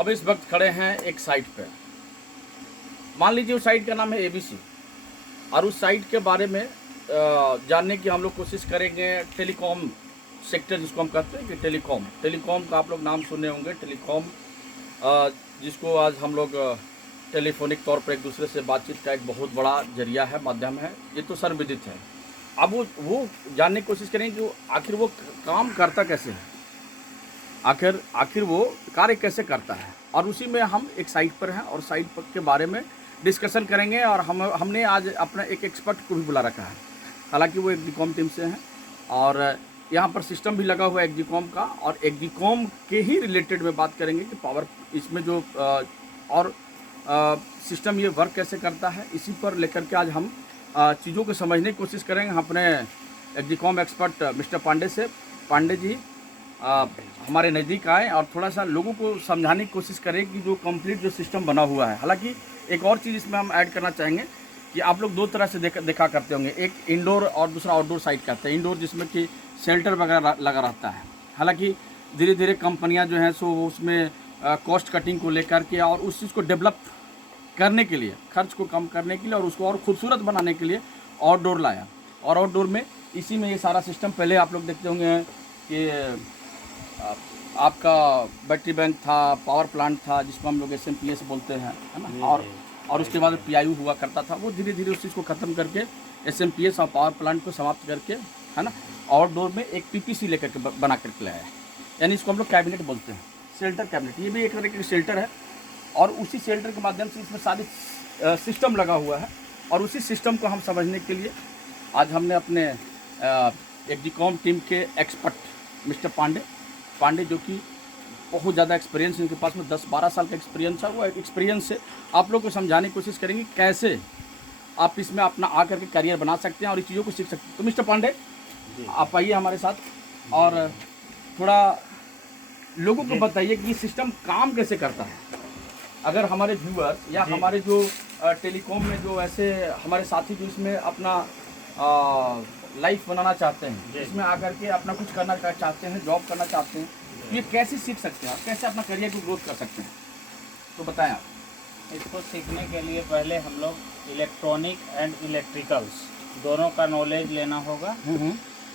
अब इस वक्त खड़े हैं एक साइट पे। मान लीजिए उस साइट का नाम है ABC, और उस साइट के बारे में जानने की हम लोग कोशिश करेंगे। टेलीकॉम सेक्टर जिसको हम कहते हैं कि टेलीकॉम का आप लोग नाम सुने होंगे। टेलीकॉम जिसको आज हम लोग टेलीफोनिक तौर पर एक दूसरे से बातचीत का एक बहुत बड़ा जरिया है, माध्यम है, ये तो सर्वविदित है। अब वो जानने की कोशिश करेंगे कि आखिर वो काम करता कैसे है, आखिर वो कार्य कैसे करता है। और उसी में हम एक साइट पर हैं और साइट पर के बारे में डिस्कशन करेंगे। और हमने आज अपना एक एक्सपर्ट को भी बुला रखा है, हालांकि वो एक्जिकॉम टीम से हैं, और यहाँ पर सिस्टम भी लगा हुआ है एक्जिकॉम का, और एक्जिकॉम के ही रिलेटेड में बात करेंगे कि पावर इसमें जो और सिस्टम ये वर्क कैसे करता है। इसी पर लेकर के आज हम चीज़ों को समझने की कोशिश करेंगे। हम अपने एक्जिकॉम एक्सपर्ट मिस्टर पांडे से, पांडे जी हमारे नज़दीक आए और थोड़ा सा लोगों को समझाने की कोशिश करें कि जो कंप्लीट जो सिस्टम बना हुआ है। हालांकि एक और चीज़ इसमें हम ऐड करना चाहेंगे कि आप लोग दो तरह से देखा करते होंगे, एक इंडोर और दूसरा आउटडोर साइट करते हैं। इंडोर जिसमें कि शेल्टर वगैरह लगा रहता है। हालांकि धीरे धीरे कंपनियां जो हैं सो उसमें कॉस्ट कटिंग को लेकर के और उस चीज़ को डेवलप करने के लिए, खर्च को कम करने के लिए और उसको और खूबसूरत बनाने के लिए आउटडोर लाया। और आउटडोर में इसी में ये सारा सिस्टम, पहले आप लोग देखते होंगे कि आपका बैटरी बैंक था, पावर प्लांट था जिसको हम लोग SMPS बोलते हैं, है ना, और उसके बाद PIU हुआ करता था। वो धीरे धीरे उस चीज़ को ख़त्म करके SMPS और पावर प्लांट को समाप्त करके, है ना, आउटडोर में एक PPC लेकर के बना करके लाया है। यानी इसको हम लोग कैबिनेट बोलते हैं, शेल्टर कैबिनेट। ये भी एक तरह की शेल्टर है और उसी शेल्टर के माध्यम से इसमें सारी सिस्टम लगा हुआ है। और उसी सिस्टम को हम समझने के लिए आज हमने अपने एक्जिकॉम टीम के एक्सपर्ट मिस्टर पांडे जो कि बहुत ज़्यादा एक्सपीरियंस इनके पास में 10-12 साल का एक्सपीरियंस है। वो एक्सपीरियंस से आप लोग को समझाने की कोशिश करेंगे कैसे आप इसमें अपना आकर के करियर बना सकते हैं और इस चीज़ों को सीख सकते हैं। तो मिस्टर पांडे, आप आइए हमारे साथ और थोड़ा लोगों को बताइए कि ये सिस्टम काम कैसे करता है। अगर हमारे व्यूअर्स या हमारे जो टेलीकॉम में जो ऐसे हमारे साथी जो इसमें अपना लाइफ बनाना चाहते हैं, इसमें आकर के अपना कुछ करना चाहते हैं, जॉब करना चाहते हैं, तो ये कैसे सीख सकते हैं और कैसे अपना करियर को ग्रोथ कर सकते हैं, तो बताएं आप। इसको सीखने के लिए पहले हम लोग इलेक्ट्रॉनिक एंड इलेक्ट्रिकल्स दोनों का नॉलेज लेना होगा।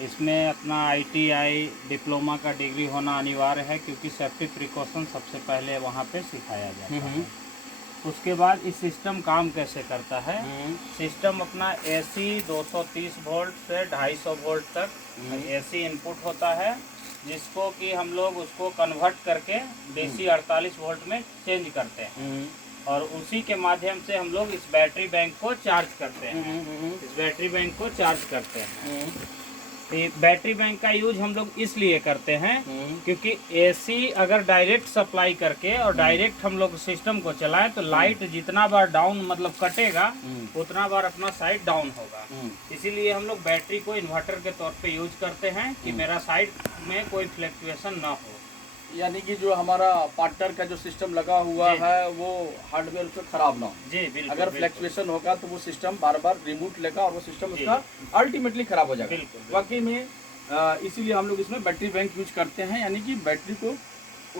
इसमें अपना ITI डिप्लोमा का डिग्री होना अनिवार्य है, क्योंकि सेफ्टी प्रिकॉशन सबसे पहले वहाँ पे सिखाया जाता है। उसके बाद इस सिस्टम काम कैसे करता है। सिस्टम अपना AC 230 वोल्ट से 250 वोल्ट तक AC इनपुट होता है, जिसको कि हम लोग उसको कन्वर्ट करके DC 48 वोल्ट में चेंज करते हैं। और उसी के माध्यम से हम लोग इस बैटरी बैंक को चार्ज करते हैं। इस बैटरी बैंक को चार्ज करते हैं। बैटरी बैंक का यूज हम लोग इसलिए करते हैं क्योंकि AC अगर डायरेक्ट सप्लाई करके और डायरेक्ट हम लोग सिस्टम को चलाएं तो लाइट जितना बार डाउन मतलब कटेगा उतना बार अपना साइड डाउन होगा। इसीलिए हम लोग बैटरी को इन्वर्टर के तौर पे यूज करते हैं कि मेरा साइड में कोई फ्लक्चुएशन ना हो। यानी कि जो हमारा पार्टनर का जो सिस्टम लगा हुआ है वो हार्डवेयर उसमें खराब ना हो। जी बिल्कुल। अगर फ्लक्चुएशन होगा तो वो सिस्टम बार बार रिबूट लेगा और वो सिस्टम उसका अल्टीमेटली खराब हो जाएगा। वाकई में इसीलिए हम लोग इसमें बैटरी बैंक यूज करते हैं, यानी कि बैटरी को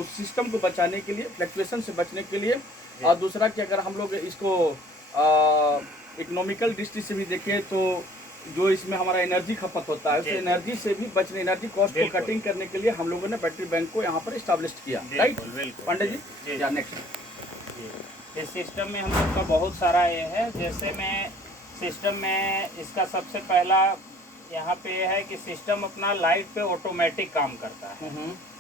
उस सिस्टम को बचाने के लिए, फ्लक्चुएशन से बचने के लिए। और दूसरा कि अगर हम लोग इसको इकोनॉमिकल दृष्टि से भी देखें तो जो इसमें हमारा एनर्जी खपत होता है, उस एनर्जी से भी बचने, एनर्जी कॉस्ट को कटिंग करने के लिए हम लोगों ने बैटरी बैंक को यहाँ पर एस्टैब्लिश किया। राइट पांडे जी, या नेक्स्ट। इस सिस्टम में हम लोग का बहुत सारा ये है। जैसे मैं सिस्टम में इसका सबसे पहला यहाँ पे है कि सिस्टम अपना लाइट पे ऑटोमेटिक काम करता है।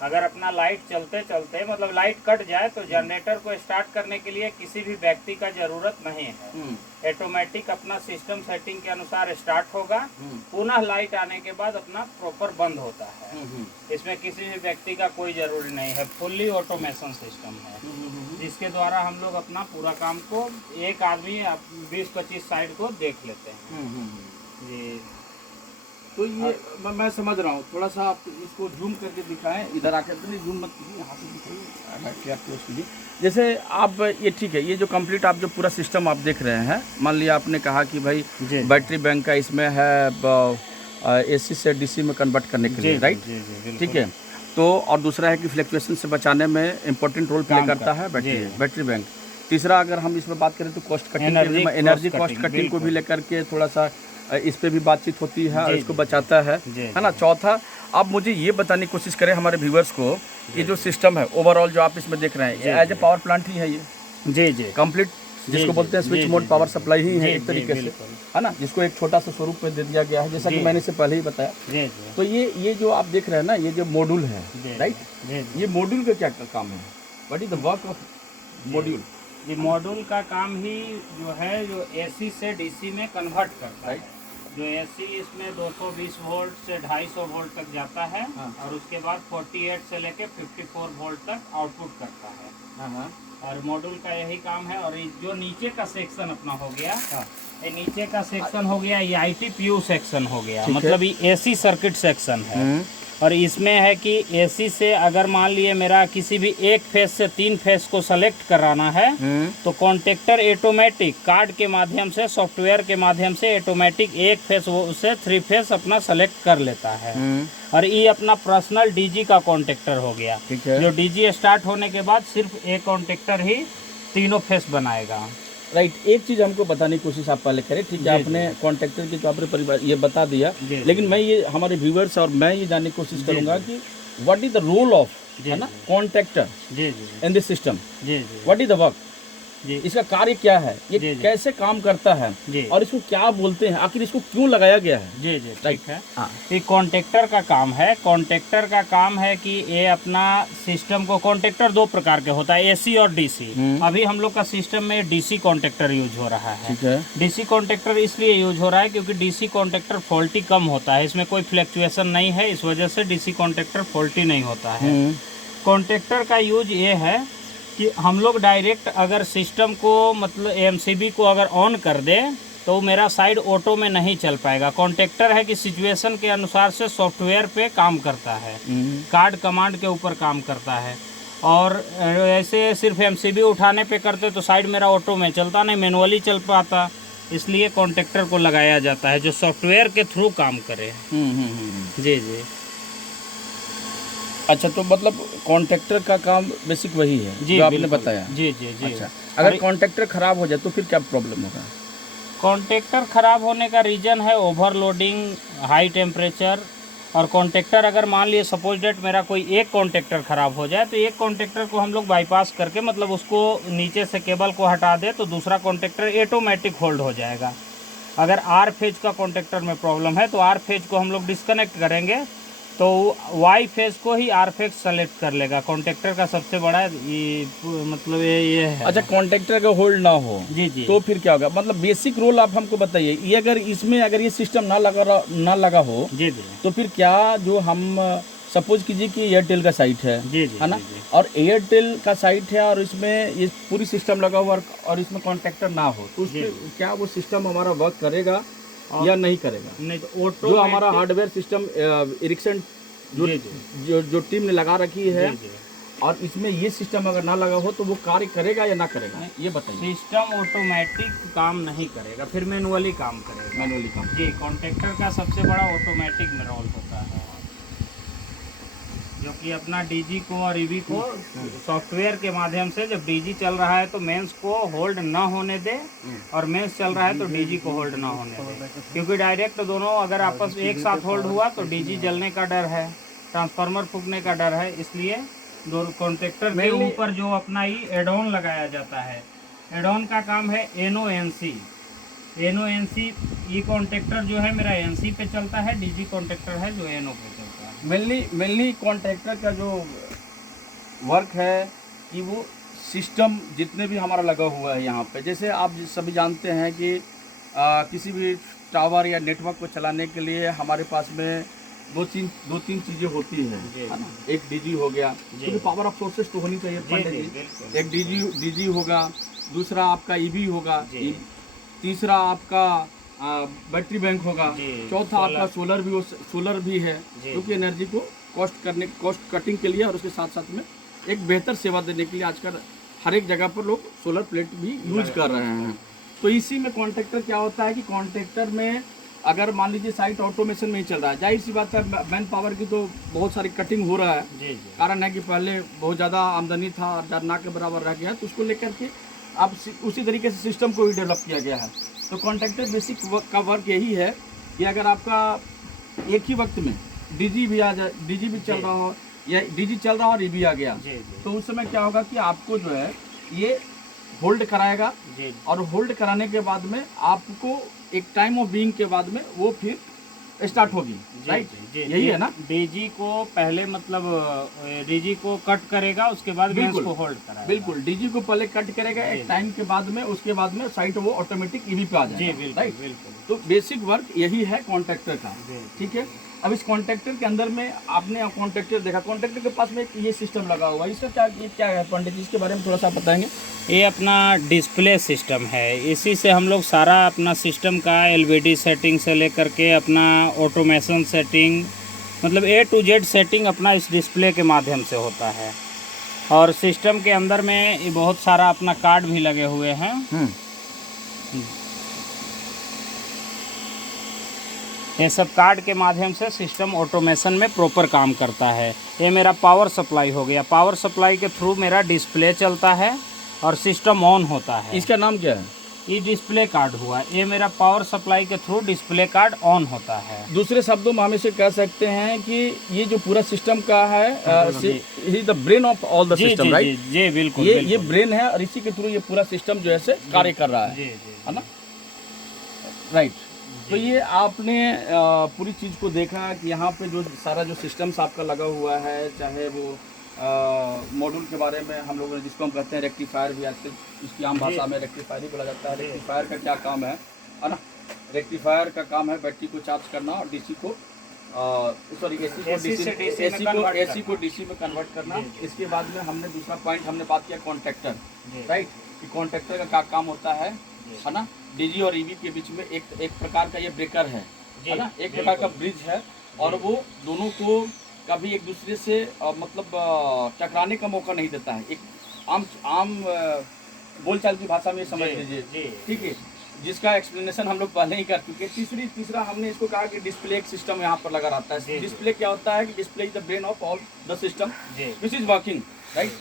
अगर अपना लाइट चलते चलते मतलब लाइट कट जाए तो जनरेटर को स्टार्ट करने के लिए किसी भी व्यक्ति का जरूरत नहीं है। ऑटोमेटिक अपना सिस्टम सेटिंग के अनुसार स्टार्ट होगा, पुनः लाइट आने के बाद अपना प्रॉपर बंद होता है। इसमें किसी भी व्यक्ति का कोई जरूरी नहीं है, फुल्ली ऑटोमेशन सिस्टम है, जिसके द्वारा हम लोग अपना पूरा काम को एक आदमी 20-25 साइड को देख लेते हैं। जी, तो ये मैं समझ रहा हूँ। थोड़ा सा आप इसको जूम करके दिखाएं, इधर आकर तो नहीं, जूम मत कीजिए, यहाँ पे दिखाइए, बैठ के आप क्लोज कीजिए। जैसे आप ये ठीक है, ये जो कंप्लीट आप जो पूरा सिस्टम आप देख रहे हैं, मान लिया आपने कहा कि भाई बैटरी बैंक का इसमें है AC से DC में कन्वर्ट करने के लिए, राइट, ठीक है। तो और दूसरा है कि फ्लक्चुएशन से बचाने में इम्पोर्टेंट रोल प्ले करता है बैटरी बैंक। तीसरा अगर हम इसमें बात करें तो cost cutting, energy cost cutting को भी लेकर के थोड़ा सा इस पे भी बातचीत होती है और इसको बचाता है ना। चौथा, आप मुझे ये बताने की कोशिश करें हमारे व्यूवर्स को, ये जो सिस्टम है ओवरऑल जो आप इसमें देख रहे हैं, ये एज ए पावर प्लांट ही है ये जी कंप्लीट, जिसको बोलते हैं स्विच मोड पावर सप्लाई ही है एक तरीके से, है ना, जिसको एक छोटा सा स्वरूप में दे दिया गया है, जैसा कि मैंने इससे पहले ही बताया। तो ये जो आप देख रहे हैं ना, ये जो मॉड्यूल है, राइट, ये मॉड्यूल का क्या काम है? What is the work of module? ये मॉड्यूल का काम ही जो है जो एसी से डीसी में कन्वर्ट करता है। जो एसी इसमें 220 वोल्ट से 250 वोल्ट तक जाता है और उसके बाद 48 से लेके 54 वोल्ट तक आउटपुट करता है। और मॉड्यूल का यही काम है। और जो नीचे का सेक्शन अपना हो गया, ये नीचे का सेक्शन हो गया, ये ITPU सेक्शन हो गया, मतलब ये एसी सर्किट सेक्शन है। और इसमें है कि एसी से अगर मान लिए मेरा किसी भी एक फेस से 3 फेस को सेलेक्ट कराना है तो कॉन्टेक्टर ऑटोमेटिक कार्ड के माध्यम से, सॉफ्टवेयर के माध्यम से ऑटोमेटिक एक फेस वो उससे 3 फेस अपना सेलेक्ट कर लेता है। और ये अपना पर्सनल डीजी का कॉन्टेक्टर हो गया, जो डीजी स्टार्ट होने के बाद सिर्फ एक कॉन्टेक्टर ही तीनों फेस बनाएगा। राइट, एक चीज़ हमको बताने की कोशिश आप पहले करें, ठीक है, आपने कॉन्ट्रैक्टर की तो आपने परिभाषा ये बता दिया, लेकिन मैं ये हमारे व्यूवर्स और मैं ये जानने की कोशिश करूंगा कि what is the role of, है ना, contractor in this system, what is the work, इसका कार्य क्या है, ये कैसे काम करता है और इसको क्या बोलते हैं, आखिर इसको क्यों लगाया गया है? ठीक है। ये कॉन्ट्रैक्टर का काम है। कॉन्ट्रैक्टर का काम है कि ये अपना सिस्टम को, कॉन्ट्रैक्टर 2 प्रकार के होता है, एसी और डीसी। अभी हम लोग का सिस्टम में डीसी कॉन्ट्रैक्टर यूज हो रहा है। डीसी कॉन्ट्रैक्टर इसलिए यूज हो रहा है क्योंकि डीसी कॉन्ट्रैक्टर फॉल्टी कम होता है, इसमें कोई फ्लक्चुएशन नहीं है, इस वजह से डीसी कॉन्ट्रैक्टर फॉल्टी नहीं होता है। कॉन्ट्रैक्टर का यूज ये है कि हम लोग डायरेक्ट अगर सिस्टम को, मतलब एमसीबी को अगर ऑन कर दे तो मेरा साइड ऑटो में नहीं चल पाएगा। कॉन्ट्रैक्टर है कि सिचुएशन के अनुसार से सॉफ्टवेयर पे काम करता है, कार्ड कमांड के ऊपर काम करता है। और ऐसे सिर्फ एमसीबी उठाने पे करते तो साइड मेरा ऑटो में चलता नहीं, मैनुअली चल पाता, इसलिए कॉन्ट्रैक्टर को लगाया जाता है जो सॉफ्टवेयर के थ्रू काम करे। जी। अच्छा, तो मतलब कॉन्ट्रैक्टर का काम बेसिक वही है जो आपने बताया। जी। अच्छा, अगर कॉन्ट्रैक्टर खराब हो जाए तो फिर क्या प्रॉब्लम होगा? कॉन्ट्रैक्टर खराब होने का रीज़न है ओवरलोडिंग, हाई टेम्परेचर। और कॉन्ट्रैक्टर अगर मान लिए सपोज डेट मेरा कोई एक कॉन्ट्रैक्टर ख़राब हो जाए तो एक कॉन्ट्रैक्टर को हम लोग बाईपास करके, मतलब उसको नीचे से केबल को हटा दे तो दूसरा कॉन्ट्रैक्टर ऑटोमेटिक होल्ड हो जाएगा। अगर आर फेज का कॉन्ट्रैक्टर में प्रॉब्लम है तो आर फेज को हम लोग डिस्कनेक्ट करेंगे तो वाई फेज को ही आर फेज सेलेक्ट कर लेगा। कॉन्ट्रैक्टर का सबसे बड़ा ये मतलब ये है। अच्छा, कॉन्ट्रैक्टर का होल्ड ना हो जी तो फिर क्या होगा? मतलब बेसिक रोल आप हमको बताइए। ये अगर इसमें अगर ये सिस्टम ना लगा हो जी तो फिर क्या, जो हम सपोज कीजिए कि एयरटेल का साइट है, है ना, और एयरटेल का साइट है और इसमें ये पूरी सिस्टम लगा हुआ और इसमें कॉन्ट्रैक्टर ना हो तो क्या वो सिस्टम हमारा वर्क करेगा या नहीं करेगा? नहीं तो जो हमारा हार्डवेयर सिस्टम एरिक्सन जो टीम ने लगा रखी है और इसमें ये सिस्टम अगर ना लगा हो तो वो कार्य करेगा या ना करेगा, ये बताइए। सिस्टम ऑटोमेटिक काम नहीं करेगा, फिर मैनुअली काम करेगा। मैनुअली काम जी, कॉन्ट्रैक्टर का सबसे बड़ा ऑटोमेटिक में रोल होता है, जो कि अपना डीजी को और ईवी को सॉफ्टवेयर के माध्यम से, जब डीजी चल रहा है तो मेंस को होल्ड ना होने दे और मेंस चल रहा है तो डीजी को होल्ड ना होने दे, क्योंकि डायरेक्ट दोनों अगर आपस एक साथ होल्ड हुआ तो डीजी जलने का डर है, ट्रांसफार्मर फूकने का डर है। इसलिए दो कॉन्ट्रैक्टर के ऊपर जो अपना ही एड ऑन लगाया जाता है। एड ऑन का काम है NONC। ये कॉन्ट्रैक्टर जो है मेरा NC पे चलता है, डीजी कॉन्ट्रैक्टर है जो NO पे चलता है। मेनली कॉन्ट्रैक्टर का जो वर्क है कि वो सिस्टम जितने भी हमारा लगा हुआ है यहाँ पे, जैसे आप सभी जानते हैं कि किसी भी टावर या नेटवर्क को चलाने के लिए हमारे पास में दो तीन चीज़ें होती हैं, है ना। एक डीजी हो गया, क्योंकि पावर ऑफ सोर्सेस तो होनी चाहिए पंडित जी। एक डीजी होगा, दूसरा आपका ईवी होगा, तीसरा आपका बैटरी बैंक होगा, चौथा आपका सोलर भी है, क्योंकि एनर्जी को कॉस्ट कटिंग के लिए और उसके साथ साथ में एक बेहतर सेवा देने के लिए आजकल हर एक जगह पर लोग सोलर प्लेट भी यूज कर रहे हैं। तो इसी में कॉन्ट्रैक्टर क्या होता है कि कॉन्ट्रैक्टर में अगर मान लीजिए साइट ऑटोमेशन में ही चल रहा है, जाहिर सी बात है मैन पावर की तो बहुत सारी कटिंग हो रहा है। जी जी कारण है कि पहले बहुत ज़्यादा आमदनी था और ना के बराबर रह गया, तो उसको लेकर के अब उसी तरीके से सिस्टम को भी डेवलप किया गया है। तो कॉन्ट्रैक्टर बेसिक का वर्क यही है कि अगर आपका एक ही वक्त में डीजी भी आ जाए, डीजी भी चल रहा हो या डीजी चल रहा हो और ईबी आ गया, जी जी तो उस समय क्या होगा कि आपको जो है ये होल्ड कराएगा, जी और होल्ड कराने के बाद में आपको एक टाइम ऑफ बीइंग के बाद में वो फिर स्टार्ट होगी, राइट? यही है ना? डीजी को पहले मतलब डीजी को कट करेगा, उसके बाद मेंस बिल्कुल को होल्ड कराएगा। बिल्कुल, डीजी को पहले कट करेगा एक टाइम के बाद में, उसके बाद में साइट वो ऑटोमेटिक ईवी पे आ जी जाएगा, बिल्कुल राइट? बिल्कुल तो बेसिक वर्क यही है कॉन्ट्रैक्टर का, जी ठीक है। अब इस कॉन्ट्रैक्टर के अंदर में आपने कॉन्ट्रैक्टर देखा, कॉन्ट्रैक्टर के पास में एक ये सिस्टम लगा हुआ है, इसका क्या है पंडित जी, इसके बारे में थोड़ा सा बताएंगे? ये अपना डिस्प्ले सिस्टम है। इसी से हम लोग सारा अपना सिस्टम का एलवीडी सेटिंग से लेकर के अपना ऑटोमेशन सेटिंग, मतलब A to Z सेटिंग अपना इस डिस्प्ले के माध्यम से होता है। और सिस्टम के अंदर में ये बहुत सारा अपना कार्ड भी लगे हुए हैं। ये सब कार्ड के माध्यम से सिस्टम ऑटोमेशन में प्रॉपर काम करता है। ये मेरा पावर सप्लाई हो गया, पावर सप्लाई के थ्रू मेरा डिस्प्ले चलता है और सिस्टम ऑन होता है। इसका नाम क्या है? ये डिस्प्ले कार्ड हुआ, ये मेरा पावर सप्लाई के थ्रू डिस्प्ले कार्ड ऑन होता है। दूसरे शब्दों में हम इसे कह सकते हैं कि ये जो पूरा सिस्टम का है, the brain of all the system, right? जी बिल्कुल, ये ब्रेन है और इसी के थ्रू ये पूरा सिस्टम जो है से कार्य कर रहा है, है ना, राइट? तो ये आपने पूरी चीज़ को देखा कि यहाँ पे जो सारा जो सिस्टम्स आपका लगा हुआ है, चाहे वो मॉड्यूल के बारे में हम लोगों ने, जिसको हम कहते हैं रेक्टिफायर, भी आजकल इसकी आम भाषा में रेक्टिफायर ही बोला जाता है। रेक्टिफायर का क्या काम है ना? रेक्टिफायर का काम है बैटरी को चार्ज करना और डीसी को सॉरी एसी को डीसी में कन्वर्ट करना। इसके बाद में हमने दूसरा पॉइंट हमने बात किया कॉन्ट्रैक्टर, राइट? कि कॉन्ट्रैक्टर का क्या काम होता है ना? डीजी और ईवी के बीच में एक प्रकार का ये ब्रेकर है ना, एक प्रकार का ब्रिज है, और वो दोनों को कभी एक दूसरे से मतलब टकराने का मौका नहीं देता है। एक आम बोलचाल की भाषा में समझ लीजिए, ठीक है, जिसका एक्सप्लेनेशन हम लोग पहले ही कर चुके। तीसरा हमने इसको कहा कि डिस्प्ले एक सिस्टम यहाँ पर लगा रहता है। डिस्प्ले क्या होता है कि display is the brain of all the system which is working, right?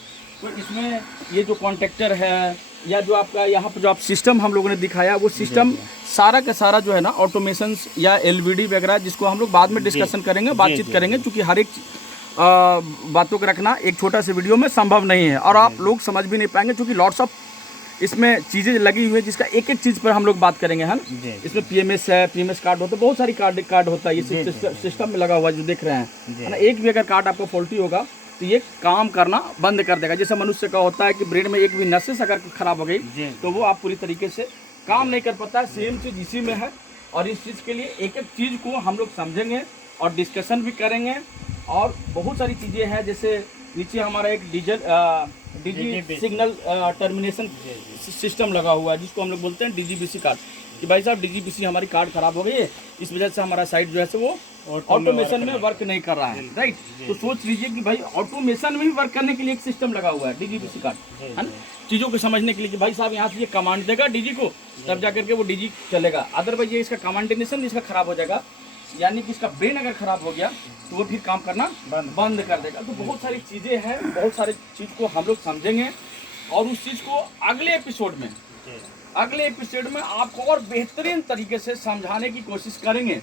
तो इसमें ये जो कॉन्ट्रैक्टर है या जो आपका यहाँ पर जो आप सिस्टम हम लोगों ने दिखाया, वो सिस्टम सारा का सारा जो है ना ऑटोमेशन या एलवीडी वगैरह, जिसको हम लोग बाद में डिस्कशन करेंगे, बातचीत करेंगे, क्योंकि हर एक बातों को रखना एक छोटा से वीडियो में संभव नहीं है और आप लोग समझ भी नहीं पाएंगे, क्योंकि लॉट्स ऑफ इसमें चीज़ें लगी हुई है, जिसका एक एक चीज़ पर हम लोग बात करेंगे, है ना? इसमें पीएमएस है, पीएमएस कार्ड होता है, बहुत सारी कार्ड होता है, ये सिस्टम में लगा हुआ है जो देख रहे हैं, है ना? एक भी अगर कार्ड आपको फॉल्टी होगा तो ये काम करना बंद कर देगा। जैसे मनुष्य का होता है कि ब्रेन में एक भी नसें अगर खराब हो गई तो वो आप पूरी तरीके से काम नहीं कर पाता है। सेम चीज़ इसी में है, और इस चीज़ के लिए एक एक चीज़ को हम लोग समझेंगे और डिस्कशन भी करेंगे। और बहुत सारी चीज़ें हैं, जैसे नीचे हमारा एक डीजी सिग्नल टर्मिनेशन सिस्टम लगा हुआ है, जिसको हम लोग बोलते हैं डीजीबीसी कार्ड, कि भाई साहब डीजीबीसी हमारी कार्ड खराब हो गई है, इस वजह से हमारा साइट जो है वो ऑटोमेशन में वर्क नहीं कर रहा है, राइट? तो सोच लीजिए कि भाई ऑटोमेशन में भी वर्क करने के लिए एक सिस्टम लगा हुआ है डीजीबीसी कार्ड, है ना? चीज़ों को समझने के लिए कि भाई साहब यहाँ से ये कमांड देगा डीजी को, तब जाकर के वो डीजी चलेगा। अदरवाइज ये इसका कमांडेशन इसका खराब हो जाएगा, यानी कि इसका ब्रेन अगर खराब हो गया तो वो फिर काम करना बंद कर देगा। तो बहुत सारी चीज़ें हैं, बहुत सारी चीज़ को हम लोग समझेंगे और उस चीज़ को अगले एपिसोड में आपको और बेहतरीन तरीके से समझाने की कोशिश करेंगे।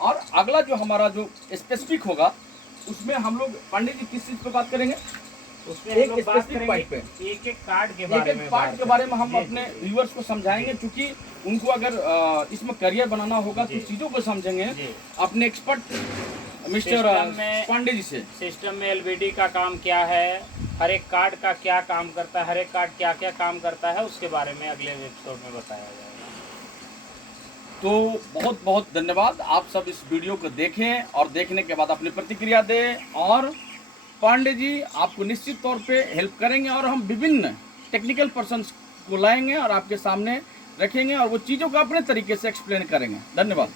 और अगला जो हमारा जो स्पेसिफिक होगा, उसमें हम लोग पंडित जी किस चीज़ पर बात करेंगे? उसमें एक स्पेसिफिक पॉइंट पे एक पार्ट के बारे में हम अपने व्यूअर्स को समझाएंगे, क्योंकि उनको अगर इसमें करियर बनाना होगा तो चीज़ों को समझेंगे अपने एक्सपर्ट मिस्टर पांडे जी से। सिस्टम में एलवीडी का काम क्या है, हर एक कार्ड का क्या काम करता है, हर एक कार्ड क्या क्या काम करता है, उसके बारे में अगले एपिसोड में बताया जाएगा। तो बहुत बहुत धन्यवाद। आप सब इस वीडियो को देखें और देखने के बाद अपनी प्रतिक्रिया दें, और पांडे जी आपको निश्चित तौर पे हेल्प करेंगे, और हम विभिन्न टेक्निकल पर्सन्स को लाएंगे और आपके सामने रखेंगे और वो चीज़ों को अपने तरीके से एक्सप्लेन करेंगे। धन्यवाद।